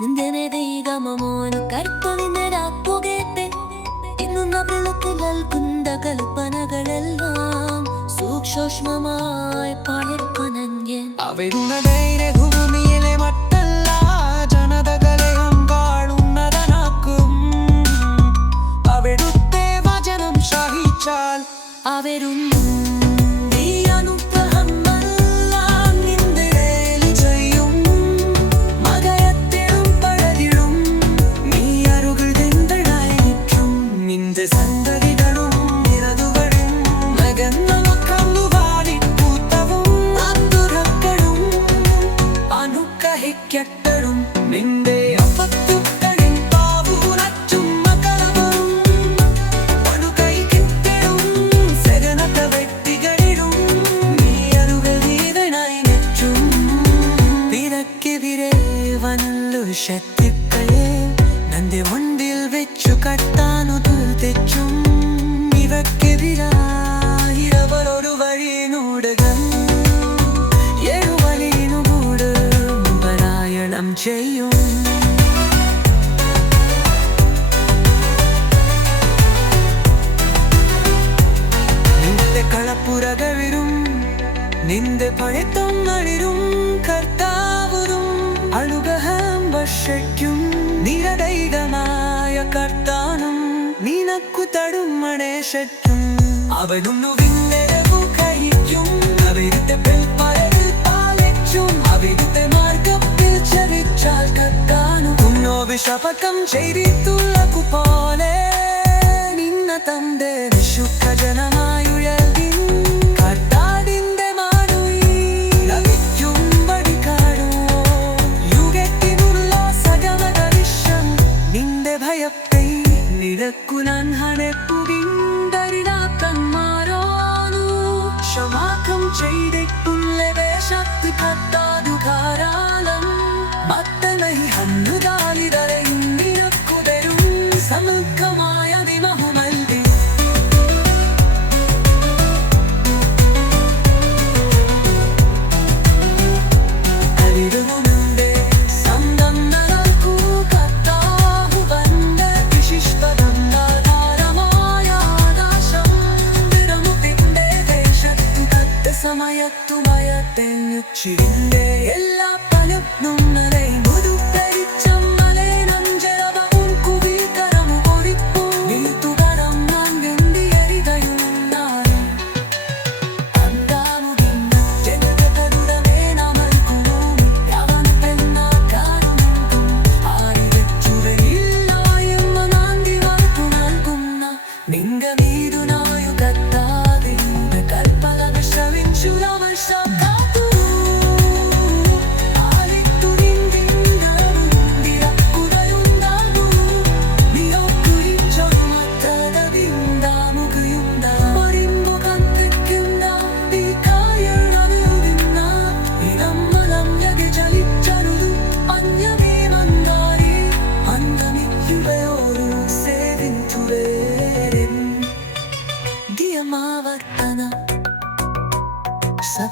നിന്ദനതൈക മമോനു കർപ്പവിന്ദരാക്കുകേട്ടെ തിന്നുന്ന വെള്ളത്തിലൽ കുന്ത കൽപ്പനകളെല്ലാം സൂക്ഷ്മമായി പകർപ്പനങ്ങ അവരുന്ന ധൈര്യ ശത്രുക്കളെ നന്റെ മുൻപിൽ വെച്ചു നിന്റെ കളപ്പുരകവിരും നിന്റെ പഴത്തം അഴുകഹം വർഷയ്ക്കും നിരദൈതമായ കർത്താനും നിനക്കു തടുമണേശറ്റും അവനും നുവിന്നെരവു കഴിക്കും അവരുടെ പെൽപ്പരവിൽ അവരുടെ വിഷപക്കം ചെയ്തിട്ടുള്ള പോലെ നിന്ന തന്റെ വിശുദ്ധ ജനമായുയർത്തിൻ വേഷത്ത് കത്താതു ധാരാളം മത്തനൈ ഹന്നുകാലിതരെ നിനക്കുതരും സമുഖമായ വിമഹുമൽവി കലിരുമുണ്ടേ സംഗന്ധനക്കു കത്താഹു വന്ന വിശിഷ്ടതന്ധാരമായ ആകാശം വിരമുതിന്റെ ദേശത്തു കത്ത് സമയത്തുമയത്തെഞ്ഞുച്ചിരിന്റെ എല്ലാ പലപ്പും മലൈ Sama wagtana Sa